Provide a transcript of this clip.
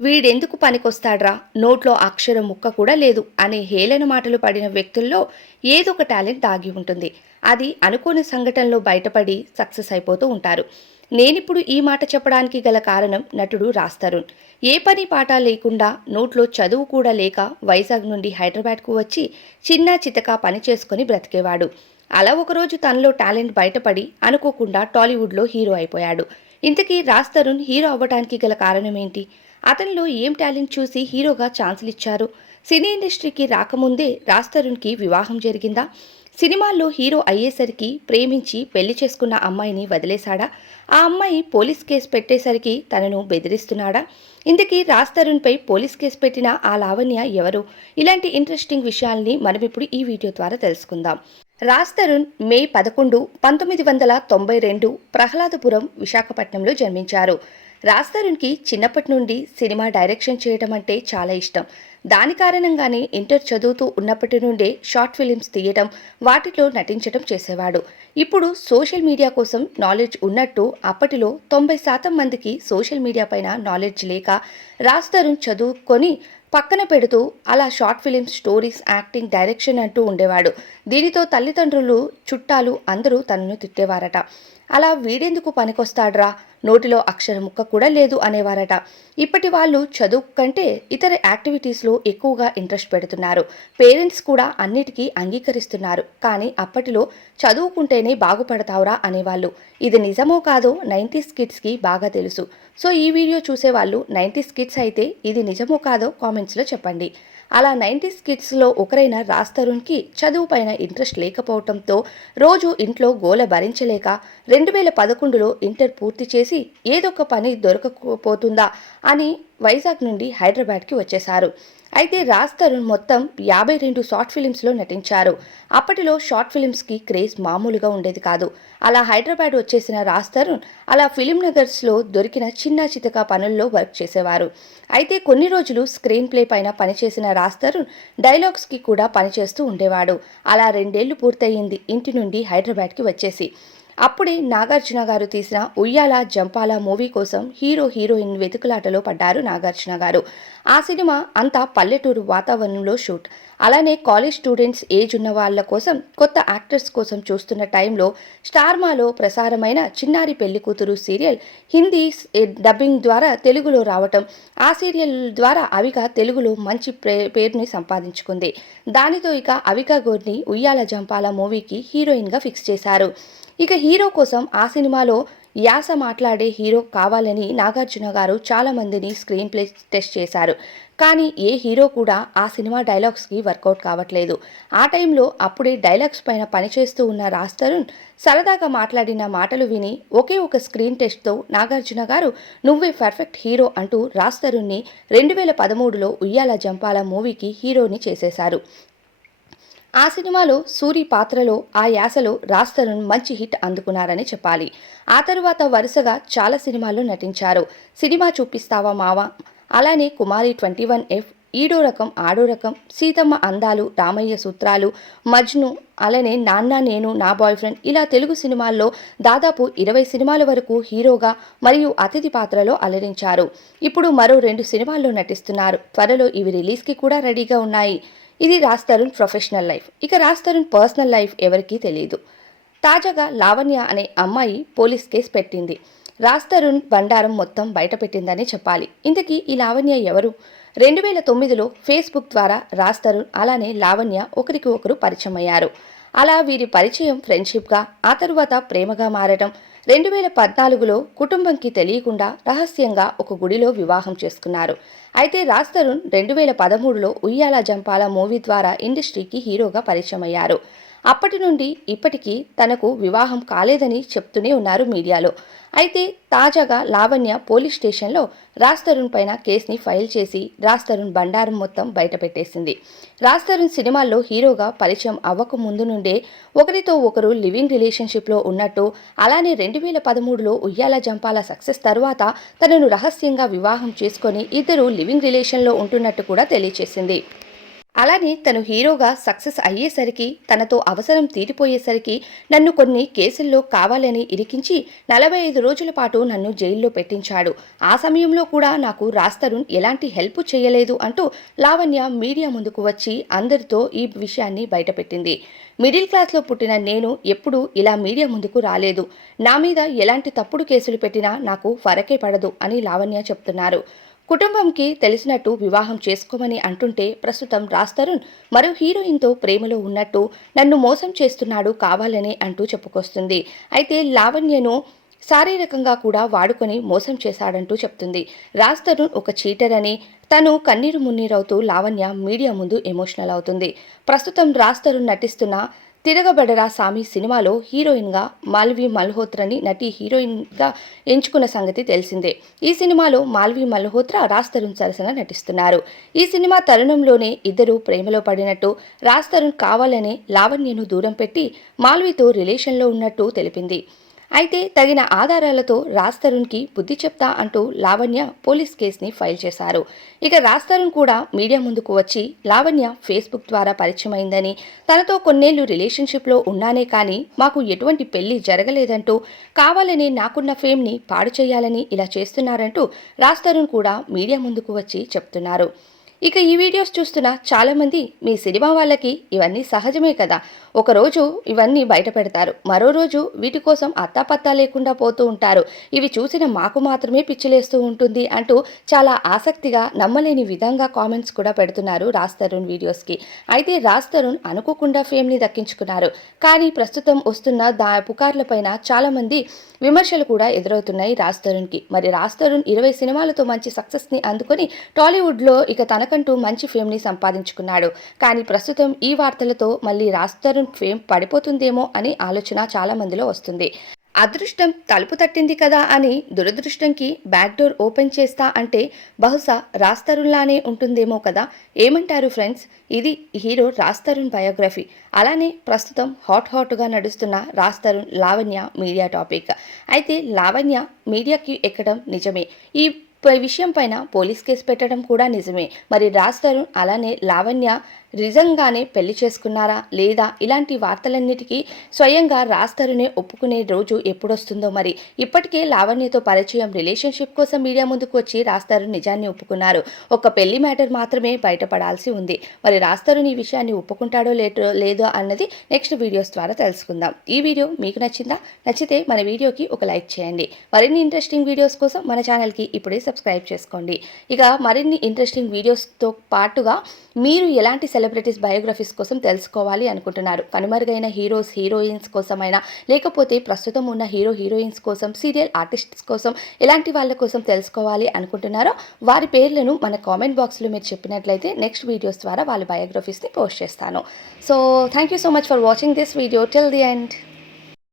వీడెందుకు పనికొస్తాడ్రా, నోట్లో అక్షరం ముక్క కూడా లేదు అనే హేళన మాటలు పడిన వ్యక్తుల్లో ఏదో ఒక టాలెంట్ దాగి ఉంటుంది. అది అనుకోని సంఘటనలో బయటపడి సక్సెస్ అయిపోతూ ఉంటారు. నేనిప్పుడు ఈ మాట చెప్పడానికి గల కారణం నటుడు రాజ్ తరుణ్. ఏ పని పాట లేకుండా, నోట్లో చదువు కూడా లేక వైజాగ్ నుండి హైదరాబాద్కు వచ్చి చిన్నా చితకా పని చేసుకుని బ్రతికేవాడు. అలా ఒకరోజు తనలో టాలెంట్ బయటపడి అనుకోకుండా టాలీవుడ్లో హీరో అయిపోయాడు. ఇంతకీ రాజ్ తరుణ్ హీరో అవ్వడానికి గల కారణం ఏంటి? అతనిలో ఏం టాలెంట్ చూసి హీరోగా ఛాన్సులు ఇచ్చారు? సినీ ఇండస్ట్రీకి రాకముందే రాజ్ తరుణ్కి వివాహం జరిగిందా? సినిమాల్లో హీరో అయ్యేసరికి ప్రేమించి పెళ్లి చేసుకున్న అమ్మాయిని వదిలేశాడా? ఆ అమ్మాయి పోలీస్ కేసు పెట్టేసరికి తనను బెదిరిస్తున్నాడా? ఇంతకీ రాజ్ తరుణ్పై పోలీస్ కేసు పెట్టిన ఆ లావణ్య ఎవరు? ఇలాంటి ఇంట్రెస్టింగ్ విషయాల్ని మనమిప్పుడు ఈ వీడియో ద్వారా తెలుసుకుందాం. రాజ్ తరుణ్ మే 11, 1992 ప్రహ్లాదపురం, విశాఖపట్నంలో జన్మించారు. రాజ్ తరుణ్కి చిన్నప్పటి నుండి సినిమా డైరెక్షన్ చేయడం అంటే చాలా ఇష్టం. దాని కారణంగానే ఇంటర్ చదువుతూ ఉన్నప్పటి నుండే షార్ట్ ఫిలిమ్స్ తీయడం, వాటిలో నటించడం చేసేవాడు. ఇప్పుడు సోషల్ మీడియా కోసం నాలెడ్జ్ ఉన్నట్టు అప్పటిలో 90% మందికి సోషల్ మీడియా పైన నాలెడ్జ్ లేక రాజ్ తరుణ్ చదువుకొని పక్కన పెడుతూ అలా short films, stories, acting, direction అంటూ ఉండేవాడు. దీనితో తల్లిదండ్రులు, చుట్టాలు అందరూ తనను తిట్టేవారట. అలా వీడెందుకు పనికొస్తాడ్రా, నోటిలో అక్షరం ముక్క కూడా లేదు అనేవారట. ఇప్పటి వాళ్ళు చదువు కంటే ఇతర యాక్టివిటీస్లో ఎక్కువగా ఇంట్రెస్ట్ పెడుతున్నారు. పేరెంట్స్ కూడా అన్నిటికీ అంగీకరిస్తున్నారు. కానీ అప్పటిలో చదువుకుంటేనే బాగుపడతావురా అనేవాళ్ళు. ఇది నిజమో కాదో 90s కిడ్స్కి బాగా తెలుసు. సో ఈ వీడియో చూసేవాళ్ళు 90s కిడ్స్ అయితే ఇది నిజమో కాదో కామెంట్స్లో చెప్పండి. అలా 90s కిడ్స్లో ఒకరైన రాజ్ తరుణ్కి చదువు పైన ఇంట్రెస్ట్ లేకపోవడంతో రోజు ఇంట్లో గోల భరించలేక 2011లో ఇంటర్ పూర్తి చేసి ఏదొక పని దొరకకపోతుందా అని వైజాగ్ నుండి హైదరాబాద్కి వచ్చేశారు. అయితే రాజ్ తరుణ్ మొత్తం 52 షార్ట్ ఫిలిమ్స్లో నటించారు. అప్పటిలో షార్ట్ ఫిలిమ్స్కి క్రేజ్ మామూలుగా ఉండేది కాదు. అలా హైదరాబాద్ వచ్చేసిన రాజ్ తరుణ్ అలా ఫిలిం నగర్స్లో దొరికిన చిన్న చితక పనుల్లో వర్క్ చేసేవారు. అయితే కొన్ని రోజులు స్క్రీన్ ప్లే పైన పనిచేసిన రాజ్ తరుణ్ డైలాగ్స్కి కూడా పనిచేస్తూ ఉండేవాడు. అలా 2 ఏళ్లు పూర్తయింది ఇంటి నుండి హైదరాబాద్కి వచ్చేసి. అప్పుడే నాగార్జున గారు తీసిన ఉయ్యాల జంపాల మూవీ కోసం హీరో హీరోయిన్ వెతుకులాటలో పడ్డారు నాగార్జున గారు. ఆ సినిమా అంతా పల్లెటూరు వాతావరణంలో షూట్. అలానే కాలేజ్ స్టూడెంట్స్, ఏజ్ ఉన్న వాళ్ళ కోసం, కొత్త యాక్టర్స్ కోసం చూస్తున్న టైంలో స్టార్మాలో ప్రసారమైన చిన్నారి పెళ్లి కూతురు సీరియల్ హిందీ డబ్బింగ్ ద్వారా తెలుగులో రావటం, ఆ సీరియల్ ద్వారా అవిక తెలుగులో మంచి పేరుని సంపాదించుకుంది. దానితో ఇక అవిక గోర్ని ఉయ్యాల జంపాల మూవీకి హీరోయిన్గా ఫిక్స్ చేశారు. ఇక హీరో కోసం ఆ సినిమాలో యాస మాట్లాడే హీరో కావాలని నాగార్జున గారు చాలామందిని స్క్రీన్ ప్లే టెస్ట్ చేశారు. కానీ ఏ హీరో కూడా ఆ సినిమా డైలాగ్స్కి వర్కౌట్ కావట్లేదు. ఆ టైంలో అప్పుడే డైలాగ్స్ పైన పనిచేస్తూ ఉన్న రాజ్ తరుణ్ సరదాగా మాట్లాడిన మాటలు విని ఒకే ఒక స్క్రీన్ టెస్ట్తో నాగార్జున గారు నువ్వే పర్ఫెక్ట్ హీరో అంటూ రాజ్ తరుణ్ని 2013లో ఉయ్యాల జంపాల మూవీకి హీరోని చేసేశారు. ఆ సినిమాలో సూరి పాత్రలో ఆ యాసలో రాజ్ తరుణ్ మంచి హిట్ అందుకున్నారని చెప్పాలి. ఆ తరువాత వరుసగా చాలా సినిమాల్లో నటించారు. సినిమా చూపిస్తావా మావా, అలానే కుమారి 21F, ఈడో రకం ఆడో రకం, సీతమ్మ అందాలు, రామయ్య సూత్రాలు, మజ్ను, అలానే నాన్న నేను నా బాయ్ ఫ్రెండ్, ఇలా తెలుగు సినిమాల్లో దాదాపు 20 సినిమాల వరకు హీరోగా మరియు అతిథి పాత్రలో అలరించారు. ఇప్పుడు మరో 2 సినిమాల్లో నటిస్తున్నారు. త్వరలో ఇవి రిలీజ్కి కూడా రెడీగా ఉన్నాయి. ఇది రాజ్ తరుణ్ ప్రొఫెషనల్ లైఫ్. ఇక రాజ్ తరుణ్ పర్సనల్ లైఫ్ ఎవరికీ తెలియదు. తాజాగా లావణ్య అనే అమ్మాయి పోలీస్ కేసు పెట్టింది. రాజ్ తరుణ్ బండారం మొత్తం బయట పెట్టిందని చెప్పాలి. ఇంతకీ ఈ లావణ్య ఎవరు? 2009లో ఫేస్బుక్ ద్వారా రాజ్ తరుణ్ అలానే లావణ్య ఒకరికి ఒకరు పరిచయం అయ్యారు. అలా వీరి పరిచయం ఫ్రెండ్షిప్గా, ఆ తరువాత ప్రేమగా మారడం, 2014లో కుటుంబంకి తెలియకుండా రహస్యంగా ఒక గుడిలో వివాహం చేసుకున్నారు. అయితే రాజ్ తరుణ్ 2013లో ఉయ్యాల జంపాల మూవీ ద్వారా ఇండస్ట్రీకి హీరోగా పరిచయం అయ్యారు. అప్పటి నుండి ఇప్పటికీ తనకు వివాహం కాలేదని చెప్తూనే ఉన్నారు మీడియాలో. అయితే తాజాగా లావణ్య పోలీస్ స్టేషన్లో రాజ్ తరుణ్ పైన కేసుని ఫైల్ చేసి రాజ్ తరుణ్ బండారం మొత్తం బయటపెట్టేసింది. రాజ్ తరుణ్ సినిమాల్లో హీరోగా పరిచయం అవ్వక ముందు నుండే ఒకరితో ఒకరు లివింగ్ రిలేషన్షిప్లో ఉన్నట్టు, అలానే 2013లో ఉయ్యాల జంపాల సక్సెస్ తరువాత తనను రహస్యంగా వివాహం చేసుకొని ఇద్దరు లివింగ్ రిలేషన్లో ఉంటున్నట్టు కూడా తెలియచేసింది. అలానే తను హీరోగా సక్సెస్ అయ్యేసరికి, తనతో అవసరం తీరిపోయేసరికి నన్ను కొన్ని కేసుల్లో కావాలని ఇరికించి 45 రోజుల పాటు నన్ను జైల్లో పెట్టించాడు. ఆ సమయంలో కూడా నాకు రాజ్ తరుణ్ ఎలాంటి హెల్ప్ చేయలేదు అంటూ లావణ్య మీడియా ముందుకు వచ్చి అందరితో ఈ విషయాన్ని బయటపెట్టింది. మిడిల్ క్లాస్లో పుట్టిన నేను ఎప్పుడూ ఇలా మీడియా ముందుకు రాలేదు. నా మీద ఎలాంటి తప్పుడు కేసులు పెట్టినా నాకు ఫరకే పడదు అని లావణ్య చెప్తున్నారు. కుటుంబంకి తెలిసినట్టు వివాహం చేసుకోమని అంటుంటే ప్రస్తుతం రాజ్ తరుణ్ మరో హీరోయిన్తో ప్రేమలో ఉన్నట్టు నన్ను మోసం చేస్తున్నాడు కావాలనే అంటూ చెప్పుకొస్తుంది. అయితే లావణ్యను శారీరకంగా కూడా వాడుకొని మోసం చేశాడంటూ చెప్తుంది. రాజ్ తరుణ్ ఒక చీటర్ అని, తను కన్నీరు మున్నీరవుతూ లావణ్య మీడియా ముందు ఎమోషనల్ అవుతుంది. ప్రస్తుతం రాజ్ తరుణ్ నటిస్తున్న తిరగబడరా సామి సినిమాలో హీరోయిన్గా మాల్వి మల్హోత్రాని నటి హీరోయిన్గా ఎంచుకున్న సంగతి తెలిసిందే. ఈ సినిమాలో మాల్వి మల్హోత్రా రాజ్ తరుణ్ సరసన నటిస్తున్నారు. ఈ సినిమా తరుణంలోనే ఇద్దరు ప్రేమలో పడినట్టు, రాజ్ తరుణ్ కావాలనే లావణ్యను దూరం పెట్టి మాల్వితో రిలేషన్లో ఉన్నట్టు తెలిపింది. అయితే తగిన ఆధారాలతో రాజ్ తరుణ్కి బుద్ధి చెప్తా అంటూ లావణ్య పోలీస్ కేసుని ఫైల్ చేశారు. ఇక రాజ్ తరుణ్ కూడా మీడియా ముందుకు వచ్చి లావణ్య ఫేస్బుక్ ద్వారా పరిచయమైందని, తనతో కొన్నేళ్లు రిలేషన్షిప్లో ఉన్నానే కానీ మాకు ఎటువంటి పెళ్లి జరగలేదంటూ, కావాలని నాకున్న ఫేమ్ని పాడు చేయాలని ఇలా చేస్తున్నారంటూ రాజ్ తరుణ్ కూడా మీడియా ముందుకు వచ్చి చెప్తున్నారు. ఇక ఈ వీడియోస్ చూస్తున్న చాలామంది మీ సినిమా వాళ్ళకి ఇవన్నీ సహజమే కదా, ఒకరోజు ఇవన్నీ బయట పెడతారు, మరో రోజు వీటి కోసం అత్తాపత్తా లేకుండా పోతూ ఉంటారు, ఇవి చూసిన మాకు మాత్రమే పిచ్చిలేస్తూ ఉంటుంది అంటూ చాలా ఆసక్తిగా నమ్మలేని విధంగా కామెంట్స్ కూడా పెడుతున్నారు రాజ్ తరుణ్ వీడియోస్కి. అయితే రాజ్ తరుణ్ అనుకోకుండా ఫేమ్ని దక్కించుకున్నారు. కానీ ప్రస్తుతం వస్తున్న పుకార్లపైన చాలామంది విమర్శలు కూడా ఎదురవుతున్నాయి రాజ్ తరుణ్కి. మరి రాజ్ తరుణ్ 20 సినిమాలతో మంచి సక్సెస్ని అందుకొని టాలీవుడ్లో ఇక తనకంటూ మంచి ఫేమ్ని సంపాదించుకున్నాడు. కానీ ప్రస్తుతం ఈ వార్తలతో మళ్ళీ రాజ్ తరుణ్ ఫేమ్ పడిపోతుందేమో అని ఆలోచన చాలా మందిలో వస్తుంది. అదృష్టం తలుపు తట్టింది కదా అని దురదృష్టంకి బ్యాక్ డోర్ ఓపెన్ చేస్తా అంటే బహుశా రాజ్ తరుణ్లానే ఉంటుందేమో కదా. ఏమంటారు ఫ్రెండ్స్? ఇది హీరో రాజ్ తరుణ్ బయోగ్రఫీ. అలానే ప్రస్తుతం హాట్గా నడుస్తున్న రాజ్ తరుణ్ లావణ్య మీడియా టాపిక్. అయితే లావణ్య మీడియాకి ఎక్కడం నిజమే, ఈ విషయం పైన పోలీస్ కేసు పెట్టడం కూడా నిజమే. మరి రాజ్ తరుణ్ అలానే లావణ్య నిజంగానే పెళ్లి చేసుకున్నారా లేదా, ఇలాంటి వార్తలన్నిటికీ స్వయంగా రాజ్ తరుణే ఒప్పుకునే రోజు ఎప్పుడొస్తుందో మరి. ఇప్పటికే లావణ్యతో పరిచయం, రిలేషన్షిప్ కోసం మీడియా ముందుకు వచ్చి రాజ్ తరుణ్ నిజాన్ని ఒప్పుకున్నారు. ఒక పెళ్లి మ్యాటర్ మాత్రమే బయటపడాల్సి ఉంది. మరి రాజ్ తరుణ్ ఈ విషయాన్ని ఒప్పుకుంటాడో లేదో అన్నది నెక్స్ట్ వీడియోస్ ద్వారా తెలుసుకుందాం. ఈ వీడియో మీకు నచ్చిందా? నచ్చితే మన వీడియోకి ఒక లైక్ చేయండి. మరిన్ని ఇంట్రెస్టింగ్ వీడియోస్ కోసం మన ఛానల్కి ఇప్పుడే సబ్స్క్రైబ్ చేసుకోండి. ఇక మరిన్ని ఇంట్రెస్టింగ్ వీడియోస్తో పాటుగా మీరు ఎలాంటి సెలబ్రిటీస్ బయోగ్రఫీస్ కోసం తెలుసుకోవాలి అనుకుంటున్నారు, కనుమరుగైన హీరోస్ హీరోయిన్స్ కోసమైనా, లేకపోతే ప్రస్తుతం ఉన్న హీరోయిన్స్ కోసం, సీరియల్ ఆర్టిస్ట్స్ కోసం, ఎలాంటి వాళ్ళ కోసం తెలుసుకోవాలి అనుకుంటున్నారో వారి పేర్లను మన కామెంట్ బాక్స్లో మీరు చెప్పినట్లయితే నెక్స్ట్ వీడియోస్ ద్వారా వాళ్ళ బయోగ్రఫీస్ని పోస్ట్ చేస్తాను. So thank you so much for watching this video till the end.